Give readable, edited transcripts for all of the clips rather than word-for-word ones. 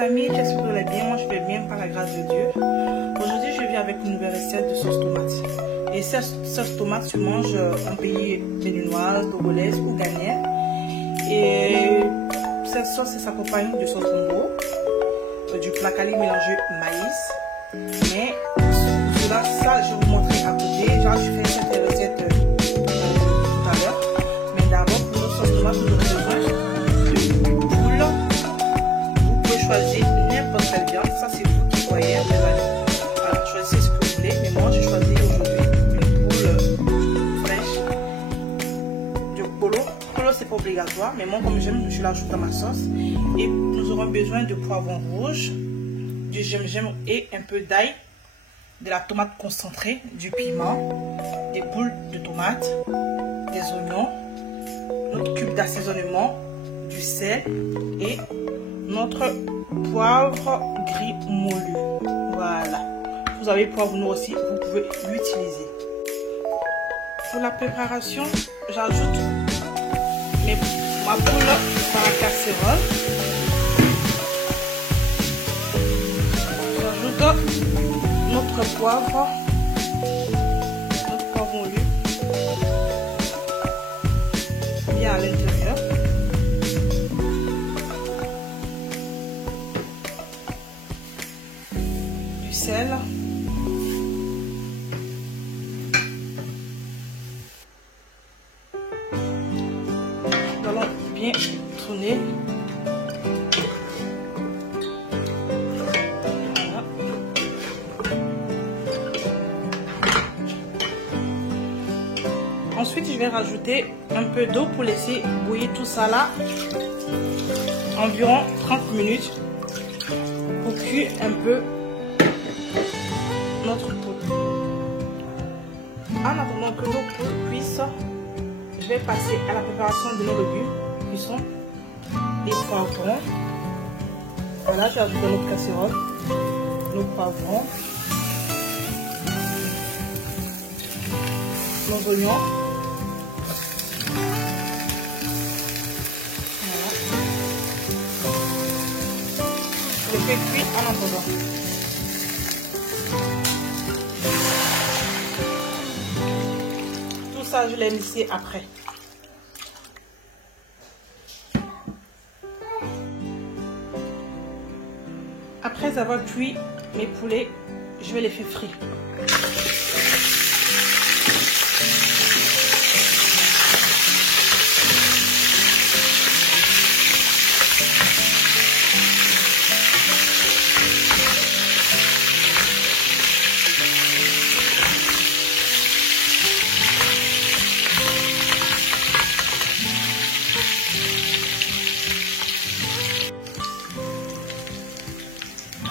amis, j'espère que vous allez bien. Moi je vais bien par la grâce de Dieu. Aujourd'hui je viens avec une nouvelle recette de sauce tomate. Et cette sauce tomate se mange en pays béninoise, togolaise ou ghanéenne. Et cette sauce s'accompagne de sauce gombo, du placali mélangé maïs. Mais cela, ça je vais vous montrer à côté. Genre je fais cette recette tout à l'heure. Mais d'abord pour notre sauce tomate, vous aurez besoin de poule. Vous pouvez choisir n'importe quelle viande, ça c'est vous qui voyez, mes amis. Alors choisissez ce que vous voulez, mais moi j'ai choisi aujourd'hui une poule fraîche de polo. Polo c'est pas obligatoire, mais moi comme j'aime, je l'ajoute dans ma sauce. Et nous aurons besoin de poivron rouge, du gingembre et un peu d'ail, de la tomate concentrée, du piment, des boules de tomates, des oignons, notre cube d'assaisonnement, du sel et notre poivre gris moulu. Voilà. Vous avez poivre noir aussi, vous pouvez l'utiliser. Pour la préparation, j'ajoute ma poule dans la casserole. J'ajoute notre poivre moulu bien à l'intérieur. Du sel. Nous allons bien tourner. Voilà. Ensuite, je vais rajouter un peu d'eau pour laisser bouillir tout ça là environ 30 minutes pour cuire un peu notre poule. En attendant que nos poules cuisent, je vais passer à la préparation de nos légumes qui sont les poivrons. Voilà, j'ai ajouté dans notre casserole nos poivrons, nos oignons. Voilà. Je le fais cuire en attendant. Tout ça, je l'ai mixé après. Après avoir cuit mes poulets, je vais les faire frire.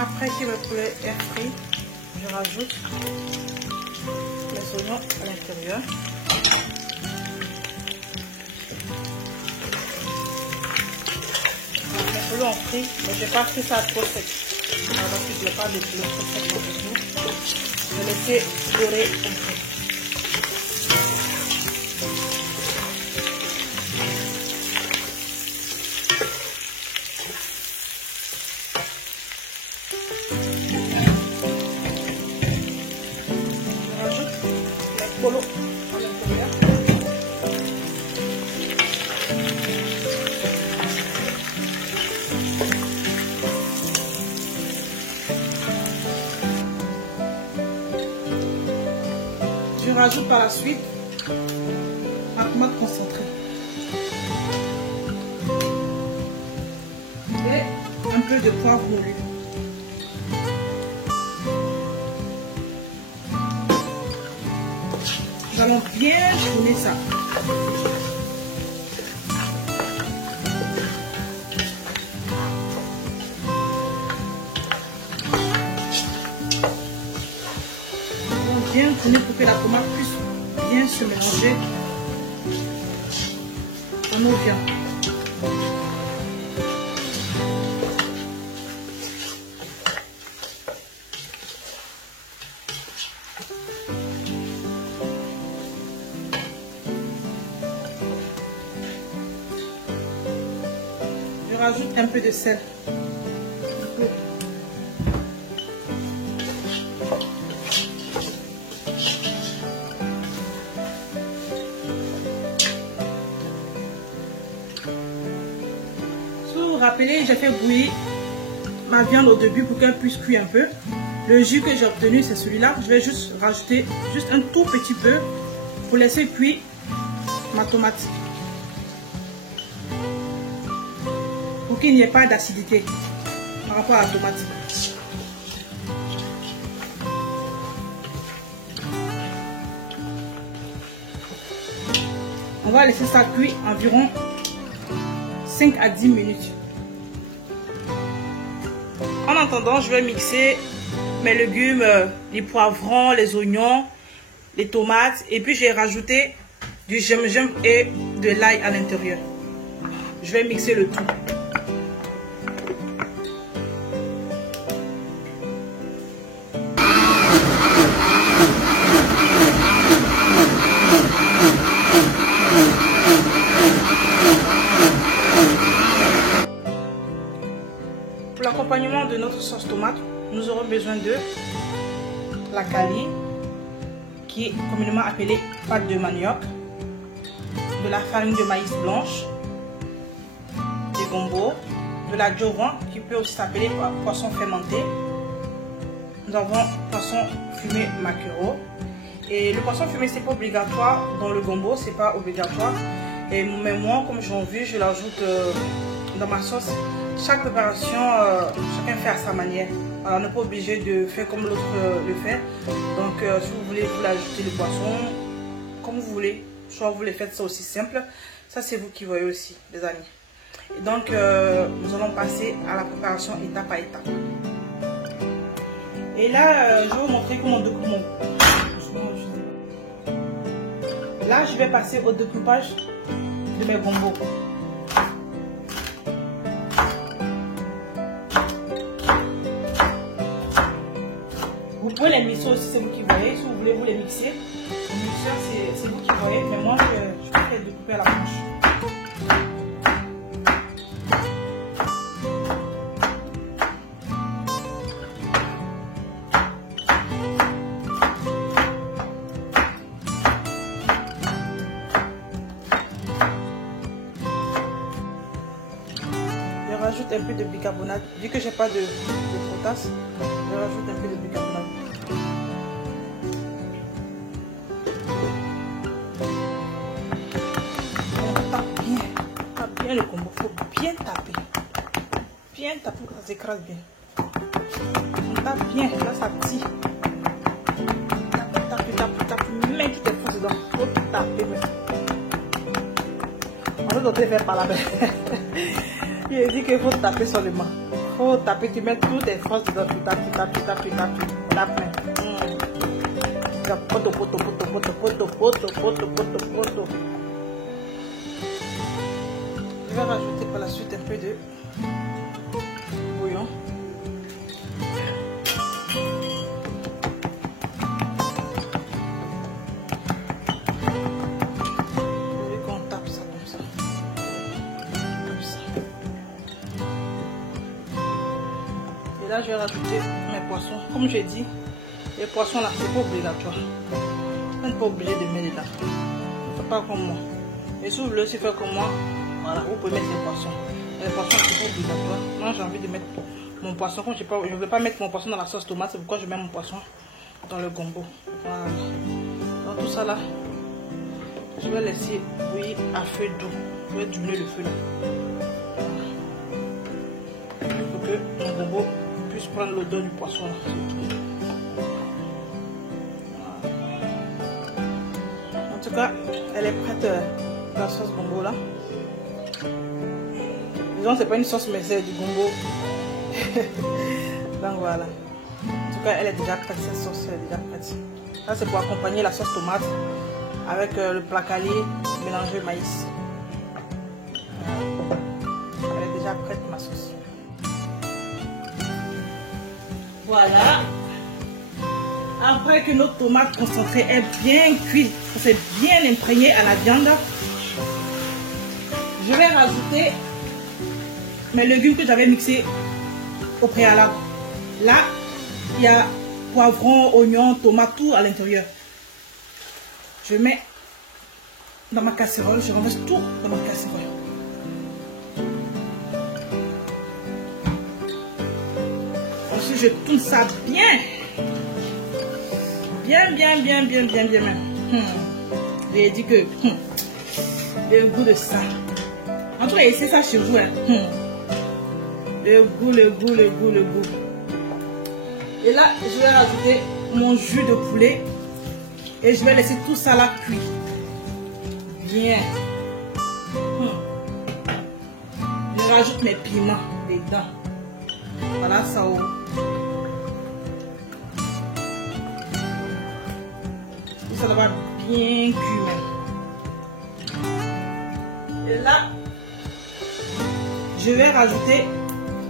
Après que le poulet est frit, je rajoute les oignons à l'intérieur. Les poulets ont frit, mais je n'ai pas fait ça trop sec. Parce que je n'ai pas de poulet trop sec pour tout. Je vais laisser dorer un peu. Polo à l'intérieur. Je rajoute par la suite la tomate concentrée et un peu de poivre moulu. Nous allons bien tourner ça. Nous allons bien tourner pour que la tomate puisse bien se mélanger à nos viandes. Je rajoute un peu de sel. Vous pouvez vous rappelez, j'ai fait bouillir ma viande au début pour qu'elle puisse cuire un peu. Le jus que j'ai obtenu, c'est celui-là. Je vais juste rajouter juste un tout petit peu pour laisser cuire ma tomate. Pour qu'il n'y ait pas d'acidité par rapport à la tomate. On va laisser ça cuire environ 5 à 10 minutes. En attendant, je vais mixer mes légumes, les poivrons, les oignons, les tomates. Et puis j'ai rajouté du gingembre et de l'ail à l'intérieur. Je vais mixer le tout. Pour l'accompagnement de notre sauce tomate, nous aurons besoin de la kali, qui est communément appelée pâte de manioc, de la farine de maïs blanche, des gombo, de la djoran, qui peut aussi s'appeler poisson fermenté. Nous avons poisson fumé maquereau. Et le poisson fumé, c'est pas obligatoire dans le gombo, c'est pas obligatoire. Mais moi, comme j'ai envie, je l'ajoute dans ma sauce. Chaque préparation, chacun fait à sa manière. Alors, on n'est pas obligé de faire comme l'autre le fait. Donc, si vous voulez, vous l'ajoutez le poisson comme vous voulez. Soit vous les faites ça aussi simple. Ça, c'est vous qui voyez aussi, les amis. Et donc, nous allons passer à la préparation étape à étape. Et là, je vais vous montrer comment découper. Là, je vais passer au découpage de mes gombos. Vous pouvez les mixer aussi, c'est vous qui voyez. Si vous voulez vous les mixer, le mixeur c'est vous qui voyez, mais moi je préfère découper à la planche. Je rajoute un peu de bicarbonate, vu que j'ai pas de potasse, je rajoute un peu de bicarbonate. Le combo, il faut bien taper pour que ça s'écrase bien. On tape bien, là ça tire. Tape, même qui te fout dedans, il faut taper. On ne doit faire par la main. Il dit qu'il faut taper seulement. Il faut taper, tu mets toutes tes forces dedans, tu tapes. Poto. Je vais rajouter par la suite un peu de bouillon. Et qu'on tape ça comme ça. Et là, je vais rajouter mes poissons. Comme j'ai dit, les poissons là, c'est pas obligatoire. On n'est pas obligé de mettre dedans. Ne faites pas comme moi. Et si vous voulez aussi faire comme moi, voilà, vous pouvez mettre les poissons. Les poissons, c'est pas obligatoire. Moi, j'ai envie de mettre mon poisson. Comme je ne veux pas mettre mon poisson dans la sauce tomate, c'est pourquoi je mets mon poisson dans le gombo. Voilà. Donc, tout ça là, je vais laisser bouillir à feu doux. Je vais diminuer le feu là. Pour que mon gombo puisse prendre l'odeur du poisson là. Voilà. En tout cas, elle est prête, la sauce gombo là. Disons, c'est pas une sauce, mais c'est du gombo. Donc voilà. En tout cas, elle est déjà prête, cette sauce, elle est déjà prête. Ça, c'est pour accompagner la sauce tomate avec le plat calé mélangé maïs. Elle est déjà prête, ma sauce. Voilà. Après que notre tomate concentrée est bien cuite, c'est bien imprégné à la viande, je vais rajouter mes légumes que j'avais mixés au préalable. Là, il y a poivron, oignon, tomate, tout à l'intérieur. Je mets dans ma casserole, je renverse tout dans ma casserole. je tourne ça bien. Bien même. J'ai dit que le goût de ça. En tout cas, essayez ça chez vous. Hein. Le goût. Et là, je vais rajouter mon jus de poulet. Et je vais laisser tout ça là cuire. Bien. Je rajoute mes piments dedans. Voilà ça. Ça va bien cuire. Et là, je vais rajouter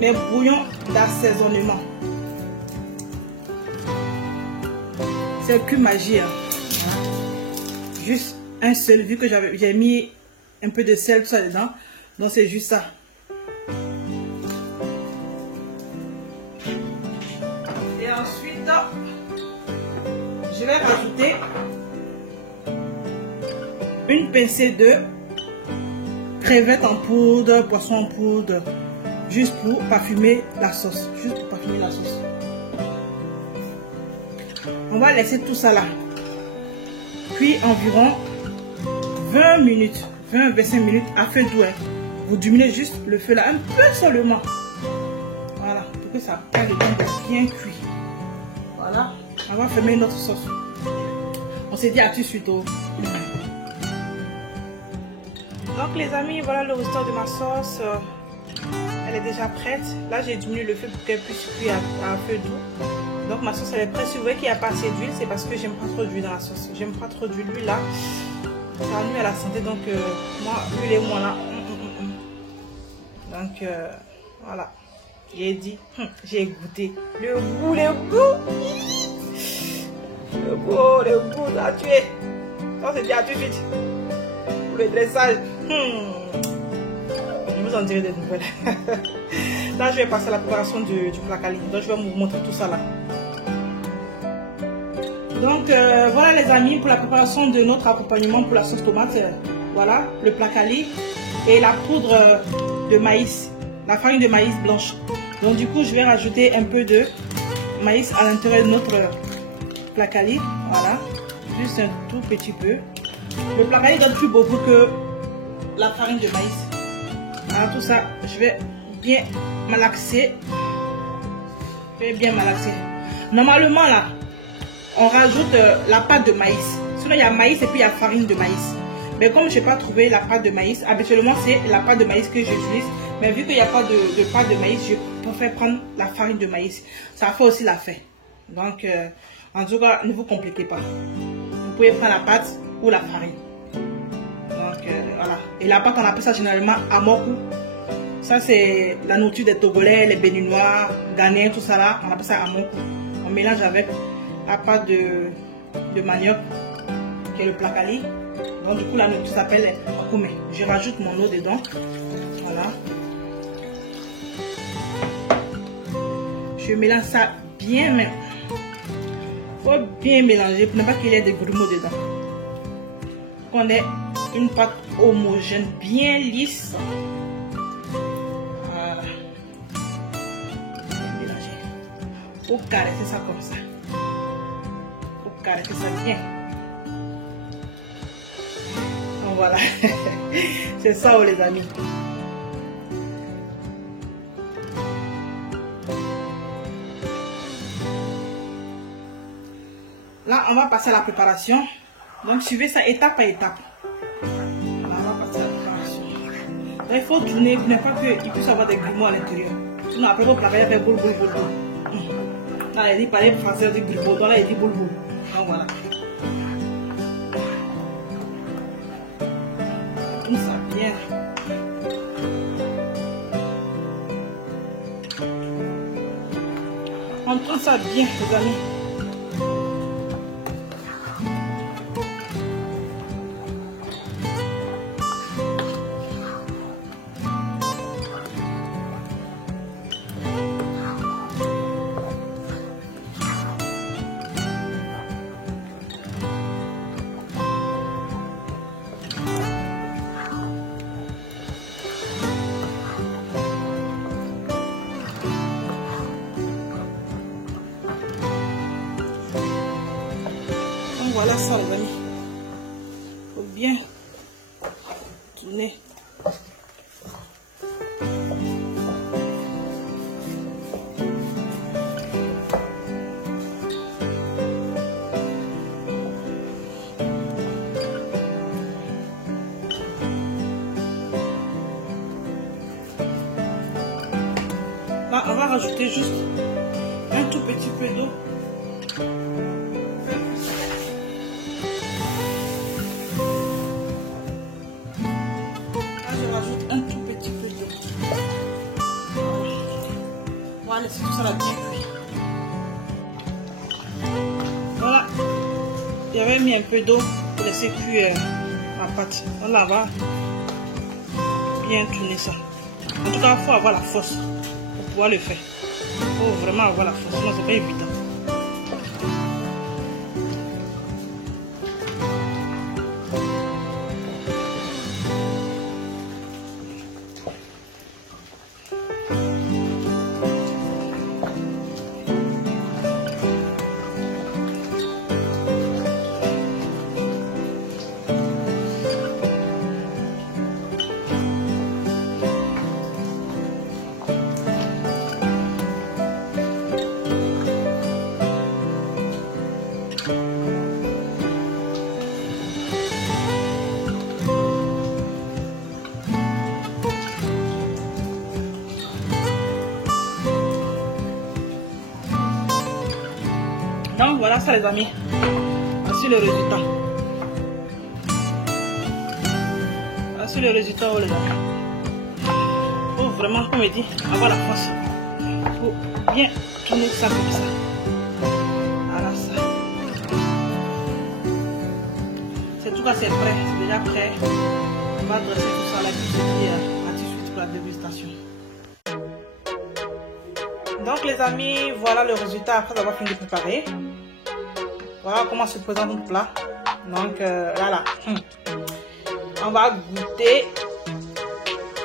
mes bouillons d'assaisonnement. C'est que magie. Hein. Juste un seul, vu que j'ai mis un peu de sel tout ça dedans. Donc c'est juste ça. Et ensuite, je vais rajouter une pincée de crevettes en poudre, poisson en poudre, juste pour parfumer la sauce. On va laisser tout ça là. Puis environ 20 minutes, 20-25 minutes à feu doux. Vous diminuez juste le feu là, un peu seulement. Voilà, pour que ça prenne le temps de bien cuire. Voilà, on va fermer notre sauce. On s'est dit à tout de suite. Donc les amis, voilà le résultat de ma sauce. Elle est déjà prête. Là, j'ai diminué le feu pour qu'elle puisse cuire à feu doux. Donc ma sauce elle est prête. Si vous voyez qu'il n'y a pas assez d'huile, c'est parce que j'aime pas trop d'huile dans la sauce. J'aime pas trop d'huile là. Ça nuit à la santé. Donc moi, l'huile et moi là. Donc voilà. J'ai dit, j'ai goûté. Le goût. Le goût, ça a tué. Ça c'est dit à tout de suite. Pour le dressage. Je vous en dirai des nouvelles. Là, je vais passer à la préparation du placali. Donc, je vais vous montrer tout ça là. Donc, voilà les amis, pour la préparation de notre accompagnement pour la sauce tomate. Voilà, le placali et la poudre de maïs, la farine de maïs blanche. Donc, du coup, je vais rajouter un peu de maïs à l'intérieur de notre placali. Voilà, juste un tout petit peu. Le placali donne plus beaucoup que la farine de maïs. Alors tout ça, je vais bien malaxer. Normalement là, on rajoute la pâte de maïs. Sinon il y a maïs et puis il y a farine de maïs. Mais comme je n'ai pas trouvé la pâte de maïs, habituellement c'est la pâte de maïs que j'utilise. Mais vu qu'il n'y a pas de pâte de maïs, je préfère prendre la farine de maïs. Ça fait aussi l'affaire. Donc en tout cas, ne vous compliquez pas. Vous pouvez prendre la pâte ou la farine. Donc voilà. Et la pâte, on appelle ça généralement amoku. Ça c'est la nourriture des Togolais, les Béninois, Ghanéens, tout ça là. On appelle ça amoku. On mélange avec la pâte de manioc, qui est le placali. Donc du coup la nourriture s'appelle okume. Je rajoute mon eau dedans. Voilà. Je mélange ça bien même. Faut bien mélanger pour ne pas qu'il y ait des grumeaux dedans. On ait une pâte homogène, bien lisse. Voilà. Bien mélanger. Faut caresser ça comme ça. Faut caresser ça bien. Donc voilà. C'est ça, les amis. Là, on va passer à la préparation. Donc, suivez ça étape par étape. Là, on va passer à la préparation. Là, il faut tourner pour ne pas qu'il puisse avoir des grumeaux à l'intérieur. Sinon, après, votre travail fait boule. Là, il dit parler français de grumeaux. Donc là, il dit boule. Donc, voilà. Tourne ça bien. On tourne ça bien, les amis. Voilà ça les amis. Faut bien tourner. Là, on va rajouter juste un tout petit peu d'eau. Là, je rajoute un tout petit peu d'eau. Voilà, c'est tout ça là bien cuit. Voilà. J'avais mis un peu d'eau pour laisser cuire ma pâte. Voilà, on va bien tourner ça. En tout cas, il faut avoir la force pour pouvoir le faire. Il faut vraiment avoir la force, sinon c'est pas évident. Donc voilà ça les amis, voici le résultat. Voici le résultat les amis. Il faut vraiment, comme je dis, avoir la force. Il faut bien tourner ça comme ça. Voilà ça. C'est tout cas c'est prêt, c'est déjà prêt. On va dresser tout ça à la cuisine à tout de suite pour la dégustation. Donc les amis, voilà le résultat après avoir fini de préparer. Voilà comment se présente notre plat. Donc là, on va goûter.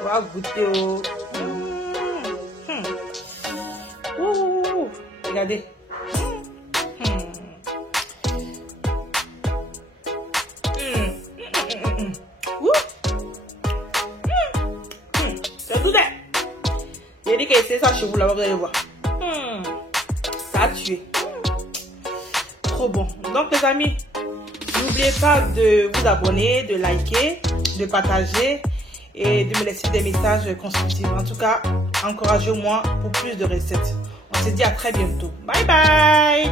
On va goûter au... Regardez. C'est tout ça. J'ai dit que c'est ça chez vous là-bas, vous allez voir. Ça a tué. Trop bon. Donc les amis, n'oubliez pas de vous abonner, de liker, de partager et de me laisser des messages constructifs. En tout cas, encouragez-moi pour plus de recettes. On se dit à très bientôt. Bye bye.